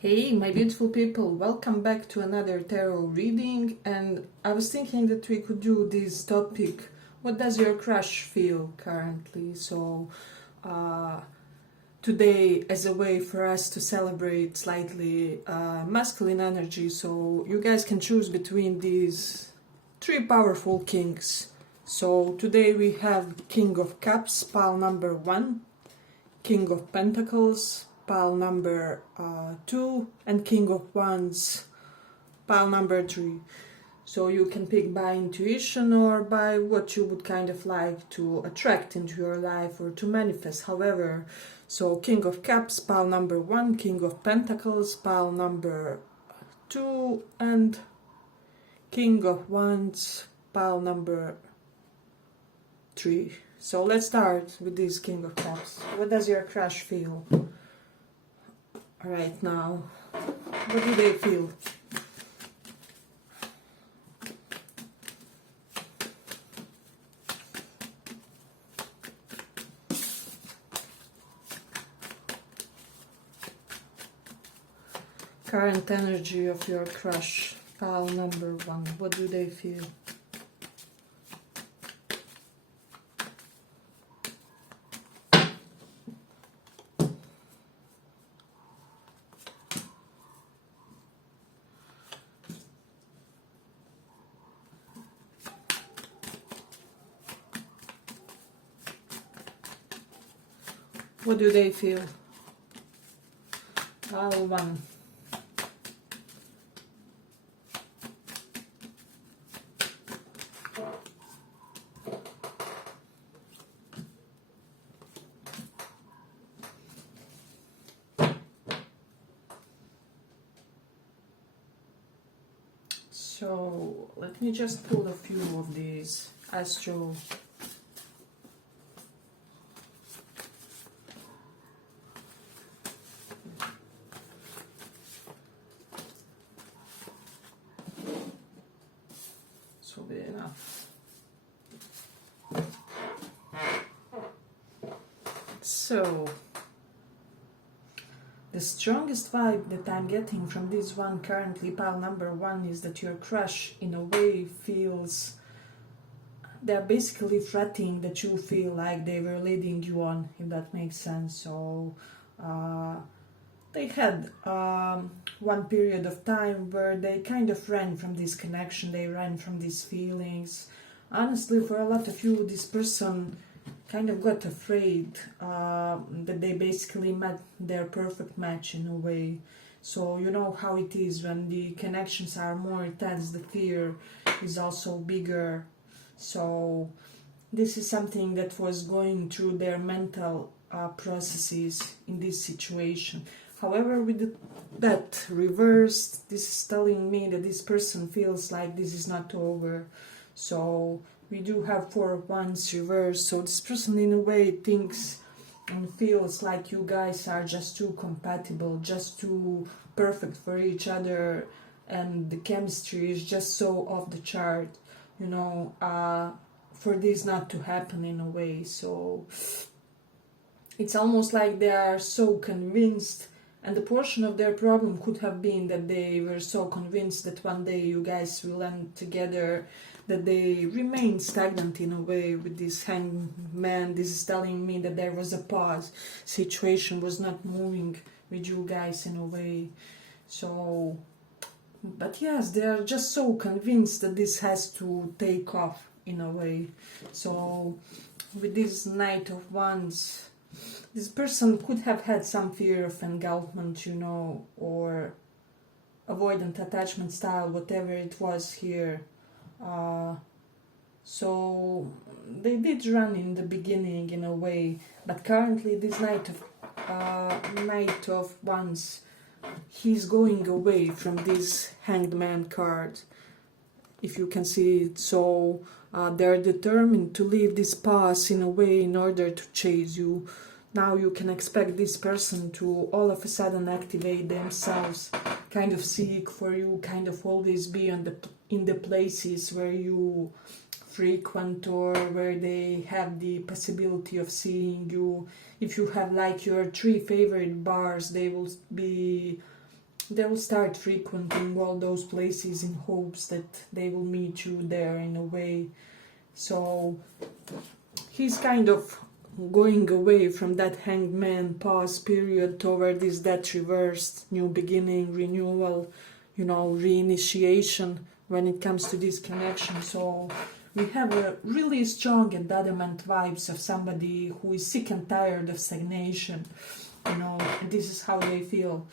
Hey, my beautiful people, welcome back to another tarot reading. And I was thinking that we could do this topic, what does your crush feel currently? So today, as a way for us to celebrate slightly masculine energy, so you guys can choose between these three powerful kings. So today we have King of Cups, pile number 1, King of Pentacles, pile number 2, and King of Wands, pile number 3. So you can pick by intuition or by what you would kind of like to attract into your life or to manifest. However, so King of Cups, pile number 1, King of Pentacles, pile number 2, and King of Wands, pile number 3. So let's start with this King of Cups. What does your crush feel right now? What do they feel? Current energy of your crush, pile number 1. What do they feel? What do they feel? Pile 1. So let me just pull a few of these Harastro. So be enough. So the strongest vibe that I'm getting from this one currently, pile number 1, is that your crush in a way feels, they're basically fretting that you feel like they were leading you on, if that makes sense. So they had one period of time where they kind of ran from this connection, they ran from these feelings. Honestly, for a lot of you, this person kind of got afraid that they basically met their perfect match in a way. So you know how it is when the connections are more intense, the fear is also bigger. So this is something that was going through their mental processes in this situation. However, with that reversed, this is telling me that this person feels like this is not over. So we do have 4 of Wands reversed. So this person in a way thinks and feels like you guys are just too compatible, just too perfect for each other, and the chemistry is just so off the chart, you know, for this not to happen in a way. So it's almost like they are so convinced, and the portion of their problem could have been that they were so convinced that one day you guys will end together, that they remain stagnant in a way with this hangman. This is telling me that there was a pause. Situation was not moving with you guys in a way. So, but yes, they are just so convinced that this has to take off in a way. So, with this Knight of Wands, this person could have had some fear of engulfment, you know, or avoidant attachment style, whatever it was here. So they did run in the beginning in a way, but currently this Knight of Wands, he's going away from this Hanged Man card, if you can see it. So they're determined to leave this past in a way in order to chase you. Now you can expect this person to all of a sudden activate themselves, kind of seek for you, kind of always be in the places where you frequent or where they have the possibility of seeing you. If you have like your 3 favorite bars, they will be they will start frequenting all those places in hopes that they will meet you there in a way. So he's kind of going away from that hanged man pause period toward this death reversed, new beginning, renewal, reinitiation when it comes to this connection. So we have a really strong embodiment vibes of somebody who is sick and tired of stagnation, and this is how they feel.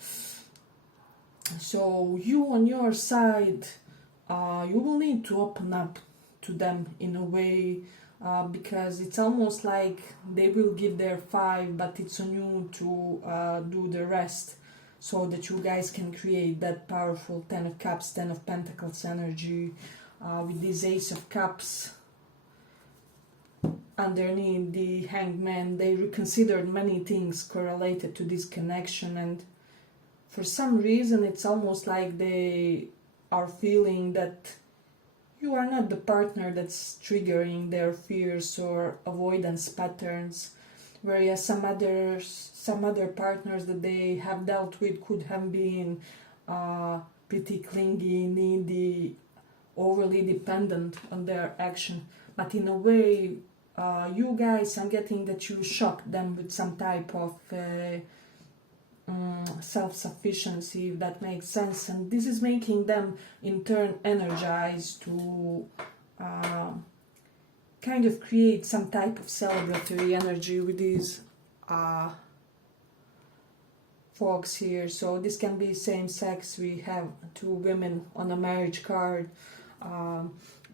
So you on your side, you will need to open up to them in a way, because it's almost like they will give their 5, but it's on you to do the rest, so that you guys can create that powerful 10 of Cups, 10 of Pentacles energy, with this Ace of Cups underneath the Hanged Man. They reconsidered many things correlated to this connection, and for some reason it's almost like they are feeling that you are not the partner that's triggering their fears or avoidance patterns, whereas some other partners that they have dealt with could have been pretty clingy, needy, overly dependent on their action. But in a way, you guys, I'm getting that you shocked them with some type of self-sufficiency, if that makes sense, and this is making them in turn energized to kind of create some type of celebratory energy with these folks here. So this can be same sex. We have 2 women on a marriage card.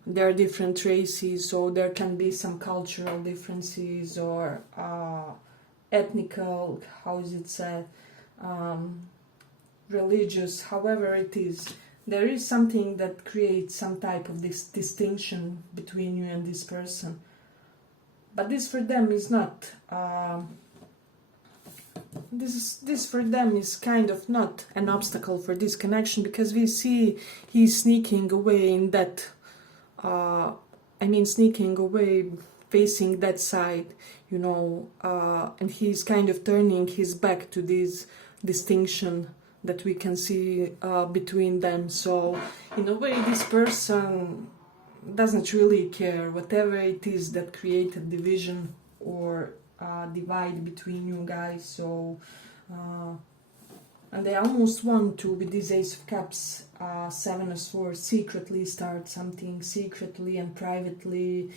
There are different races, so there can be some cultural differences or ethnical, how is it said, religious, however it is. There is something that creates some type of this distinction between you and this person. But this for them is not, this for them is kind of not an obstacle for this connection, because we see he's sneaking away in that, sneaking away, facing that side, and he's kind of turning his back to this distinction that we can see between them. So in a way, this person doesn't really care whatever it is that created division or divide between you guys. So and they almost want to, with this Ace of Cups, 7 of Swords, secretly start something, secretly and privately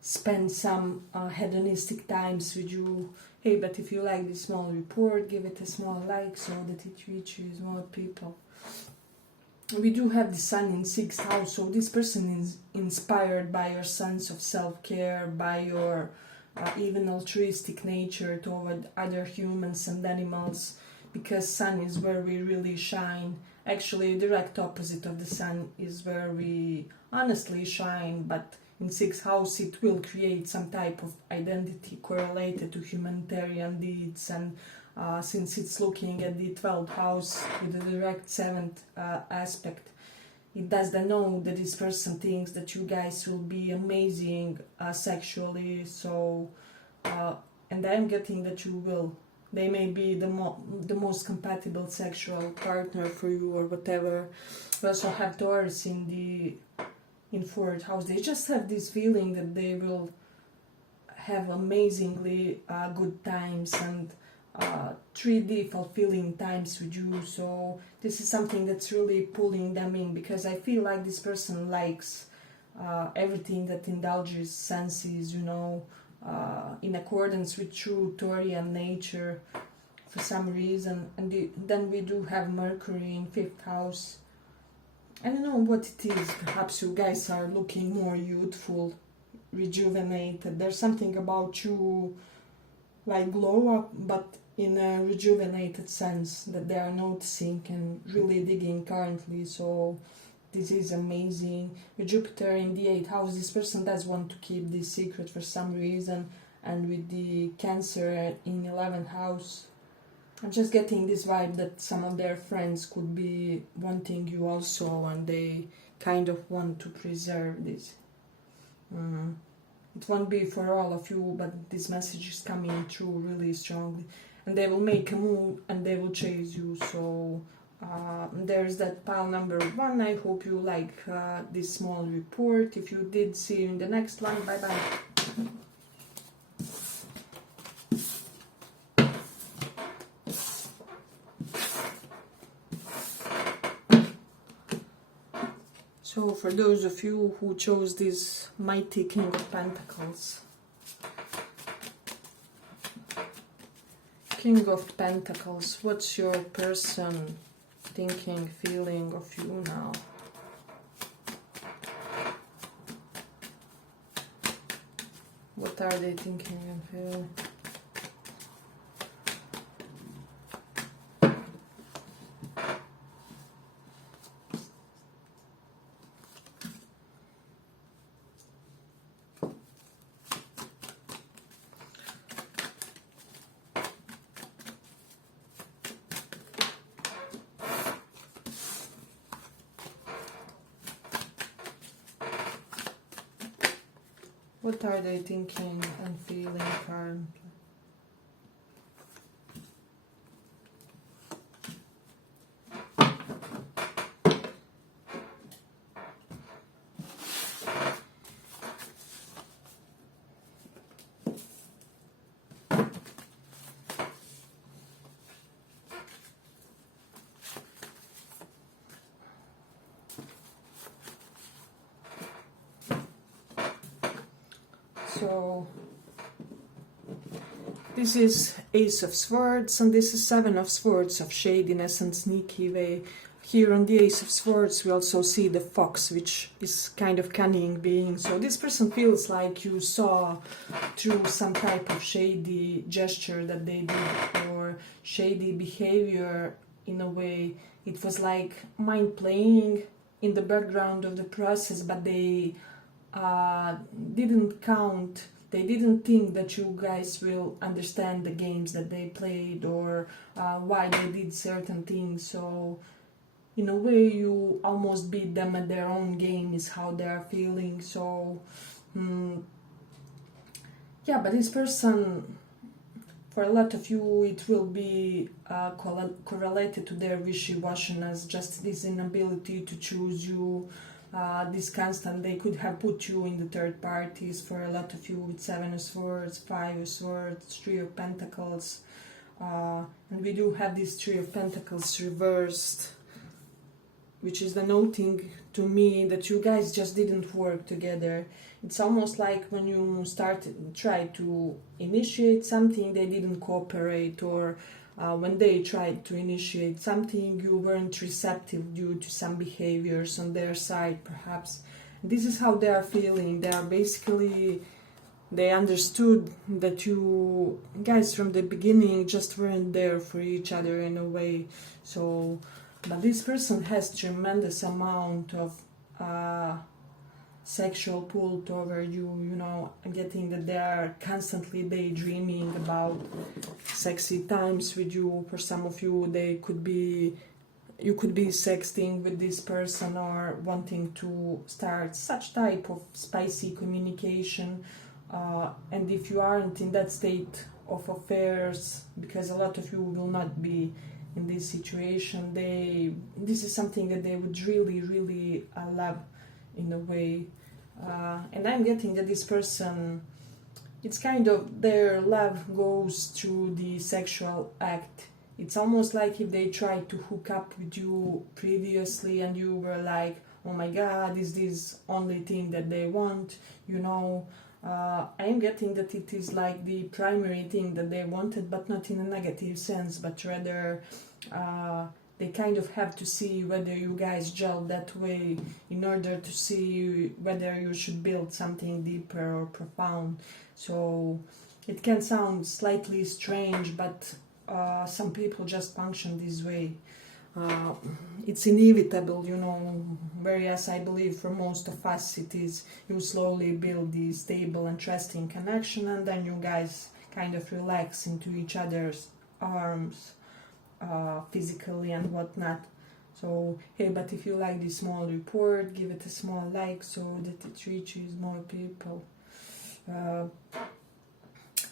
spend some hedonistic times with you. Hey, but if you like this small report, give it a small like so that it reaches more people. We do have the Sun in 6th house, so this person is inspired by your sense of self-care, by your even altruistic nature toward other humans and animals, because Sun is where we really shine. Actually, direct opposite of the Sun is where we honestly shine, but in 6th house it will create some type of identity correlated to humanitarian deeds, and since it's looking at the 12th house with the direct 7th aspect, it does know that this person thinks that you guys will be amazing sexually. So and I'm getting that you will. They may be the most compatible sexual partner for you or whatever. We also have Taurus in 4th house. They just have this feeling that they will have amazingly good times and 3D fulfilling times with you. So this is something that's really pulling them in, because I feel like this person likes everything that indulges senses, in accordance with true Taurian nature for some reason. And then we do have Mercury in 5th house. I don't know what it is. Perhaps you guys are looking more youthful, rejuvenated. There's something about you like glow up, but in a rejuvenated sense that they are noticing and really digging currently. So this is amazing. With Jupiter in the 8th house, this person does want to keep this secret for some reason. And with the Cancer in 11th house, I'm just getting this vibe that some of their friends could be wanting you also, and they kind of want to preserve this. It won't be for all of you, but this message is coming through really strongly. and they will make a move and they will chase you. So there's that pile number 1. I hope you like this small report. If you did, see you in the next one. Bye bye. So for those of you who chose this mighty King of Pentacles, King of Pentacles, what's your person thinking, feeling of you now? What are they thinking and feeling? What are they thinking and feeling currently? So this is Ace of Swords, and this is Seven of Swords of shadiness and sneaky way. Here on the Ace of Swords we also see the fox, which is kind of cunning being. So this person feels like you saw through some type of shady gesture that they did, or shady behavior in a way. It was like mind playing in the background of the process, but they didn't count, they didn't think that you guys will understand the games that they played, or why they did certain things. So in a way you almost beat them at their own game, is how they are feeling. So yeah, but this person, for a lot of you, it will be correlated to their wishy-washiness, just this inability to choose you. This constant, they could have put you in the third parties for a lot of you, with Seven of Swords, Five of Swords, Three of Pentacles, and we do have this Three of Pentacles reversed, which is denoting to me that you guys just didn't work together. It's almost like when you try to initiate something, they didn't cooperate, or when they tried to initiate something, you weren't receptive due to some behaviors on their side, perhaps. This is how they are feeling. They are basically, they understood that you guys from the beginning just weren't there for each other in a way. So, but this person has tremendous amount of sexual pull toward you, you know. I'm getting that they are constantly daydreaming about sexy times with you. For some of you, you could be sexting with this person, or wanting to start such type of spicy communication. And if you aren't in that state of affairs, because a lot of you will not be in this situation, this is something that they would really, really love in a way. And I'm getting that this person, it's kind of their love goes through the sexual act. It's almost like if they tried to hook up with you previously and you were like, oh my god, is this only thing that they want, you know. I'm getting that it is like the primary thing that they wanted, but not in a negative sense, but rather they kind of have to see whether you guys gel that way in order to see whether you should build something deeper or profound. So it can sound slightly strange, but some people just function this way. It's inevitable, you know, whereas I believe for most of us it is, you slowly build the stable and trusting connection, and then you guys kind of relax into each other's arms, physically and whatnot. So hey, but if you like this small report, give it a small like so that it reaches more people.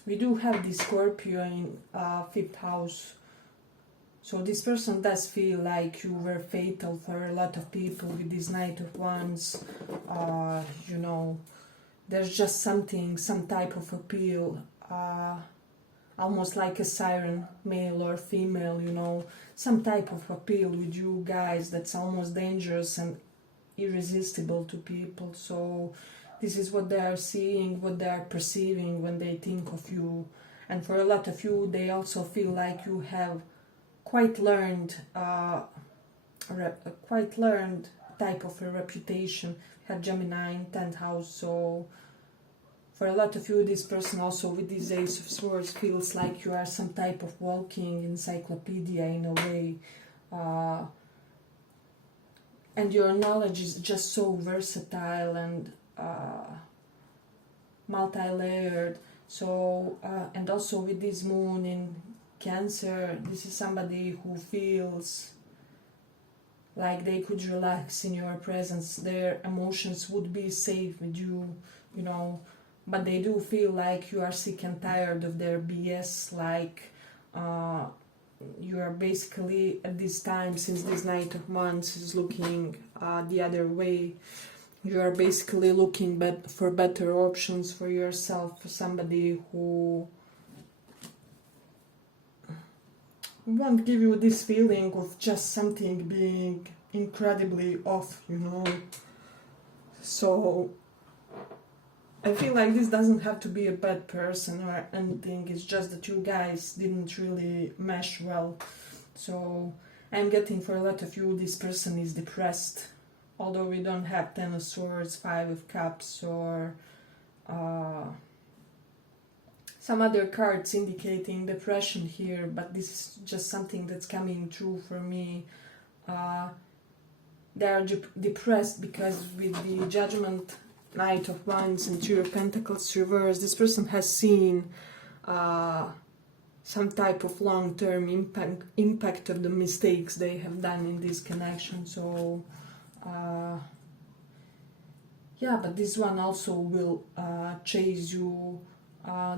we do have this Scorpio in 5th house. So this person does feel like you were fatal for a lot of people with this Knight of Wands. You know, there's just something, some type of appeal, almost like a siren, male or female, you know, some type of appeal with you guys that's almost dangerous and irresistible to people. So this is what they are seeing, what they are perceiving when they think of you. And for a lot of you, they also feel like you have quite learned type of a reputation. Have Gemini in 10th house, so for a lot of you, this person also with this Ace of Swords feels like you are some type of walking encyclopedia in a way, and your knowledge is just so versatile and multi-layered. So and also with this Moon in Cancer, this is somebody who feels like they could relax in your presence. Their emotions would be safe with you, you know, but they do feel like you are sick and tired of their BS, like you are basically at this time, since this Knight of Wands is looking the other way, you are basically looking for better options for yourself, for somebody who won't give you this feeling of just something being incredibly off, you know. So I feel like this doesn't have to be a bad person or anything, it's just that you guys didn't really mesh well. So I'm getting for a lot of you, this person is depressed, although we don't have 10 of Swords, 5 of Cups, or some other cards indicating depression here, but this is just something that's coming true for me. They are depressed because with the Judgment, Knight of Wands and Three of Pentacles reversed, this person has seen some type of long-term impact of the mistakes they have done in this connection. So yeah, but this one also will chase you.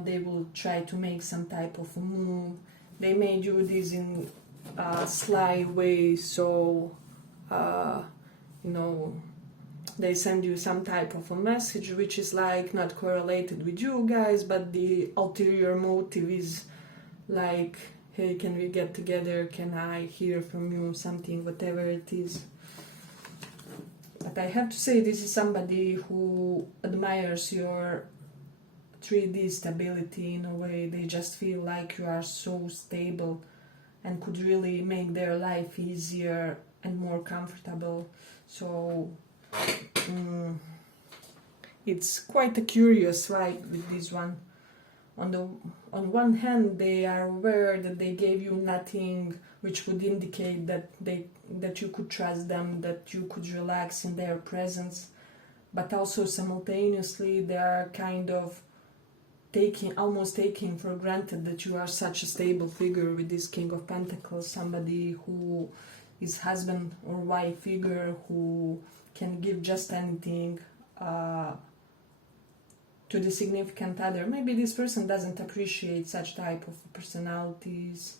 They will try to make some type of a move. They may do this in a sly way, so you know, they send you some type of a message which is like not correlated with you guys, but the ulterior motive is like, hey, can we get together, can I hear from you, something, whatever it is. But I have to say, this is somebody who admires your 3D stability in a way. They just feel like you are so stable and could really make their life easier and more comfortable. So it's quite a curious ride with this one. On one hand, they are aware that they gave you nothing which would indicate that you could trust them, that you could relax in their presence, but also simultaneously they are kind of almost taking for granted that you are such a stable figure with this King of Pentacles, somebody who is husband or wife figure who can give just anything to the significant other. Maybe this person doesn't appreciate such type of personalities,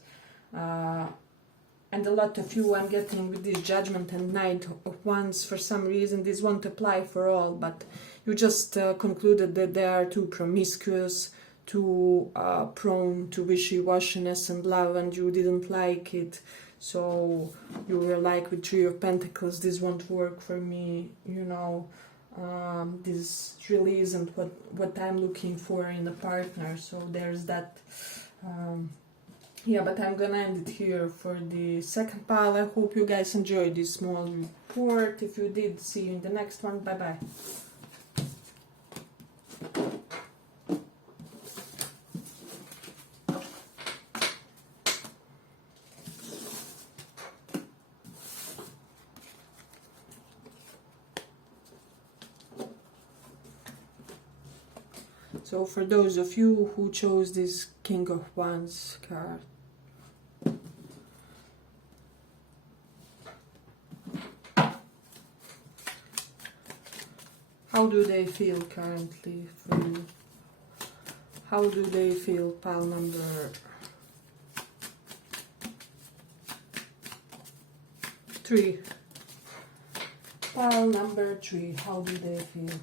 and a lot of you, I'm getting with this Judgment and Knight of Wands, for some reason this won't apply for all, but you just concluded that they are too promiscuous, too prone to wishy-washiness and love, and you didn't like it. So you were like, with Three of Pentacles, this won't work for me, you know. This really isn't what I'm looking for in a partner. So there's that. Yeah, but I'm gonna end it here for the second pile. I hope you guys enjoyed this small report. If you did, see you in the next one. Bye bye. So for those of you who chose this King of Wands card, how do they feel currently for you? How do they feel? Pile number 3. Pile number 3. How do they feel?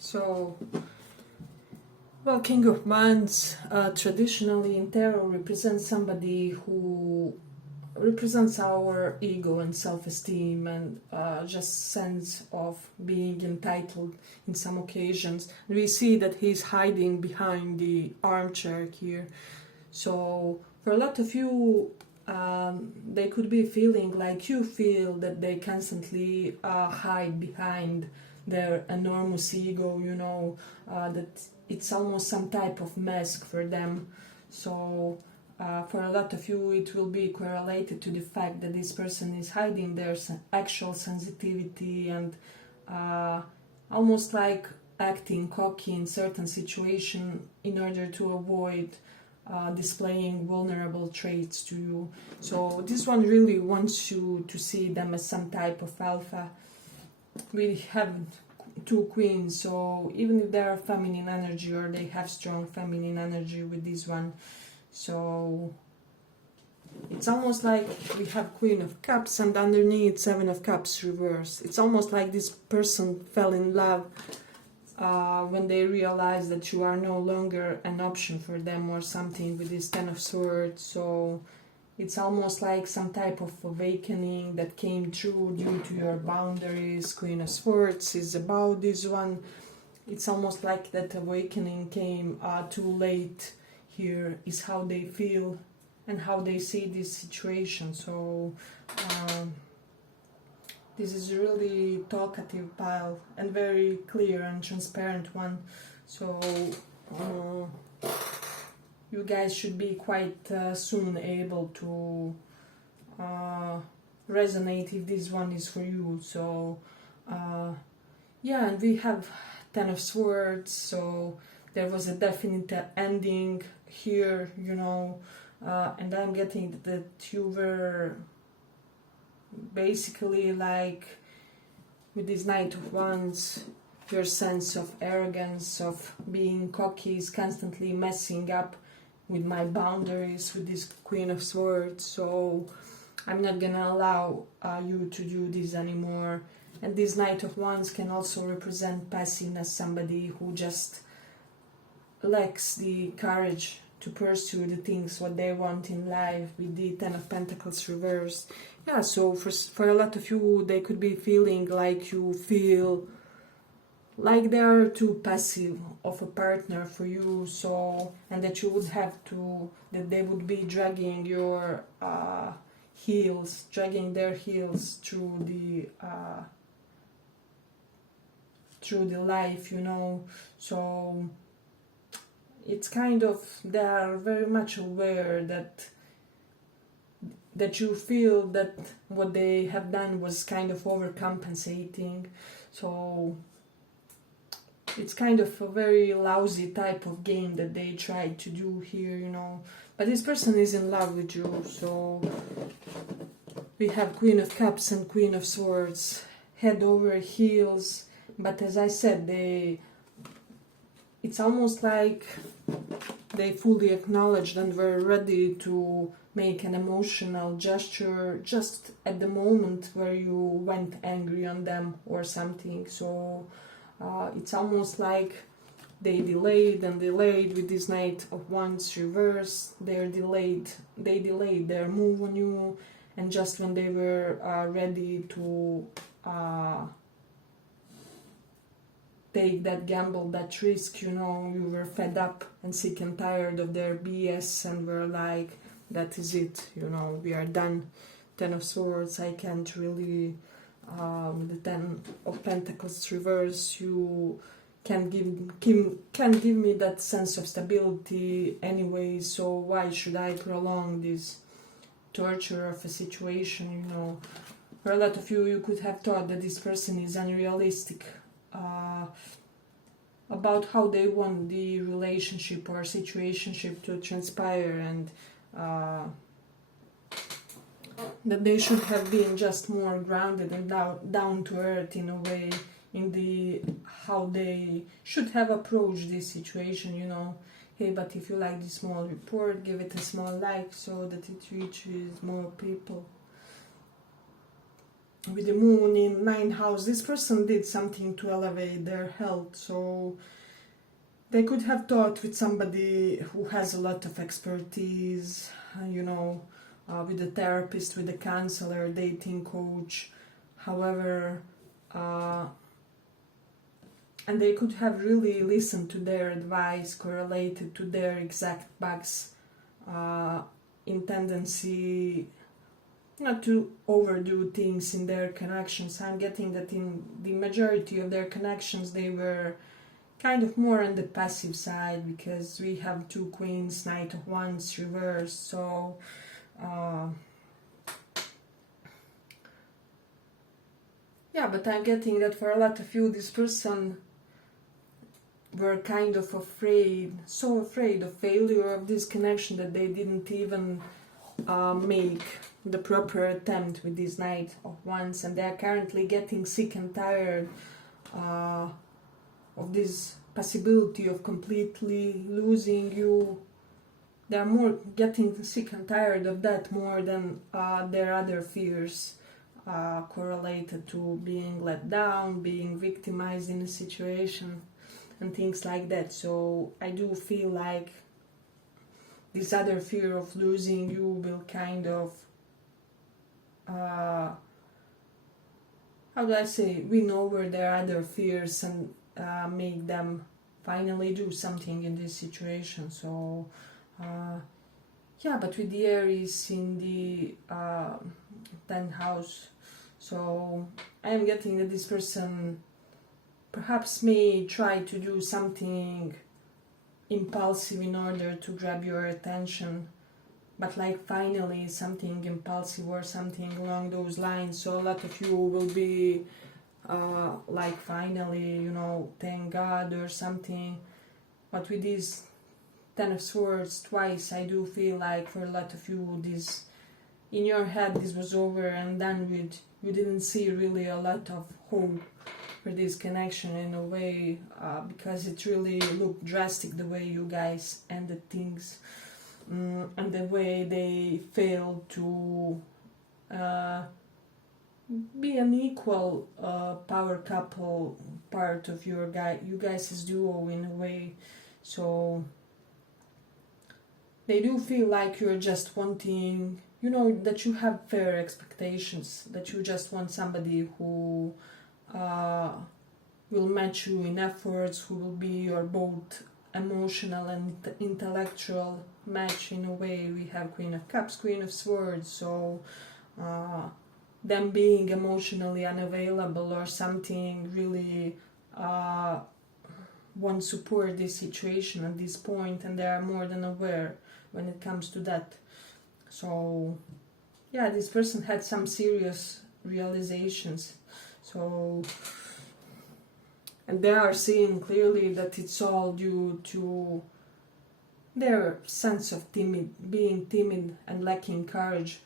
So, well, King of Wands traditionally in tarot represents somebody who represents our ego and self-esteem and just sense of being entitled in some occasions. We see that he's hiding behind the armchair here. So for a lot of you, they could be feeling like you feel, that they constantly hide behind their enormous ego, you know, that it's almost some type of mask for them. So for a lot of you, it will be correlated to the fact that this person is hiding their actual sensitivity and almost like acting cocky in certain situation in order to avoid displaying vulnerable traits to you. So this one really wants you to see them as some type of alpha. We have 2 queens, so even if they are feminine energy or they have strong feminine energy with this one, so it's almost like we have Queen of Cups and underneath 7 of Cups reverse. It's almost like this person fell in love when they realize that you are no longer an option for them or something with this 10 of Swords. So it's almost like some type of awakening that came true due to your boundaries. Queen of Swords is about this one. It's almost like that awakening came too late. Here is how they feel and how they see this situation. So this is really talkative pile and very clear and transparent one. So you guys should be quite soon able to resonate if this one is for you. So yeah, and we have 10 of Swords, so there was a definite ending here, you know, and I'm getting that you were basically like, with this Knight of Wands, your sense of arrogance, of being cocky is constantly messing up with my boundaries with this Queen of Swords, so I'm not gonna allow you to do this anymore. And this Knight of Wands can also represent passiveness, somebody who just lacks the courage to pursue the things what they want in life with the 10 of Pentacles reversed. Yeah, so for a lot of you, they could be feeling like you feel like they are too passive of a partner for you, so, and that you would have to, that they would be dragging your heels, dragging their heels through the life, you know. So it's kind of, they are very much aware that you feel that what they have done was kind of overcompensating. So it's kind of a very lousy type of game that they tried to do here, you know. But this person is in love with you, so we have Queen of Cups and Queen of Swords, head over heels. But as I said, it's almost like they fully acknowledged and were ready to make an emotional gesture just at the moment where you went angry on them or something. So it's almost like they delayed and delayed with this Knight of Wands reverse. They delayed their move on you, and just when they were ready to take that gamble, that risk, you know, you were fed up and sick and tired of their BS and were like, that is it, you know, we are done. 10 of Swords, I can't really, the 10 of Pentacles reverse, you can't give me that sense of stability anyway, so why should I prolong this torture of a situation, you know. For a lot of you, you could have thought that this person is unrealistic about how they want the relationship or situationship to transpire, and that they should have been just more grounded and down to earth in a way, in the how they should have approached this situation, you know. Hey, but if you like this small report, give it a small like so that it reaches more people. With the moon in 9th house, this person did something to elevate their health, so they could have thought with somebody who has a lot of expertise, you know, with a therapist, with a counselor, dating coach, however, and they could have really listened to their advice, correlated to their exact bugs in tendency not to overdo things in their connections. I'm getting that in the majority of their connections they were kind of more on the passive side, because we have 2 Queens, Knight of Wands reversed, so yeah, but I'm getting that for a lot of you, this person were kind of afraid, so afraid of failure of this connection that they didn't even make the proper attempt with this Knight of Wands, and they are currently getting sick and tired of this possibility of completely losing you. They are more getting sick and tired of that more than their other fears correlated to being let down, being victimized in a situation, and things like that. So I do feel like this other fear of losing you will kind of, how do I say, win over their other fears and make them finally do something in this situation. So yeah, but with the Aries in the 10th house, so I am getting that this person perhaps may try to do something impulsive in order to grab your attention, but like finally something impulsive or something along those lines. So a lot of you will be like finally, you know, thank God or something. But with this 10 of Swords twice, I do feel like for a lot of you, this in your head this was over and done with. You didn't see really a lot of hope for this connection in a way, because it really looked drastic the way you guys ended things, and the way they failed to be an equal power couple, part of you guys' duo in a way. So they do feel like you're just wanting, you know, that you have fair expectations, that you just want somebody who will match you in efforts, who will be your both emotional and intellectual match in a way. We have Queen of Cups, Queen of Swords, so them being emotionally unavailable or something really won't support this situation at this point, and they are more than aware when it comes to that. So yeah, this person had some serious realizations, so, and they are seeing clearly that it's all due to their sense of being timid and lacking courage.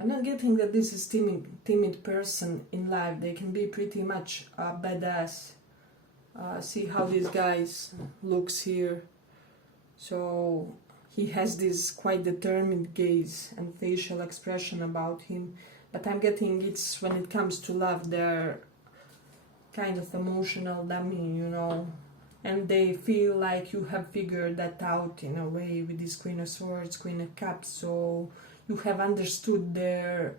I'm not getting that this is timid person in life. They can be pretty much badass. See how this guy looks here. So he has this quite determined gaze and facial expression about him. But I'm getting it's when it comes to love, they're kind of emotional dummy, you know. And they feel like you have figured that out in a way with this Queen of Swords, Queen of Cups. So you have understood their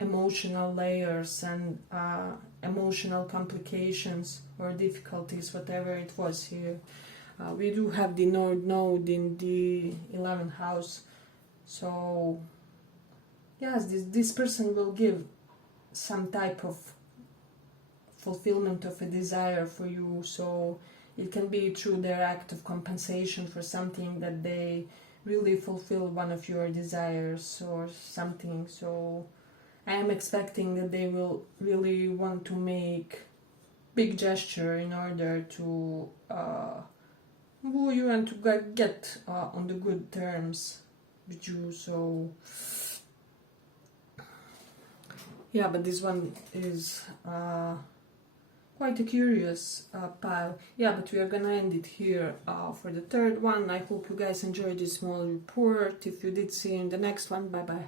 emotional layers and emotional complications or difficulties, whatever it was here. We do have the node in the 11th house, so yes, this person will give some type of fulfillment of a desire for you. So it can be through their act of compensation for something that they really fulfill one of your desires or something. So I am expecting that they will really want to make big gesture in order to woo you and to get on the good terms with you. So yeah, but this one is quite a curious pile. Yeah, but we are gonna end it here for the third one. I hope you guys enjoyed this small report. If you did, see you in the next one. Bye bye.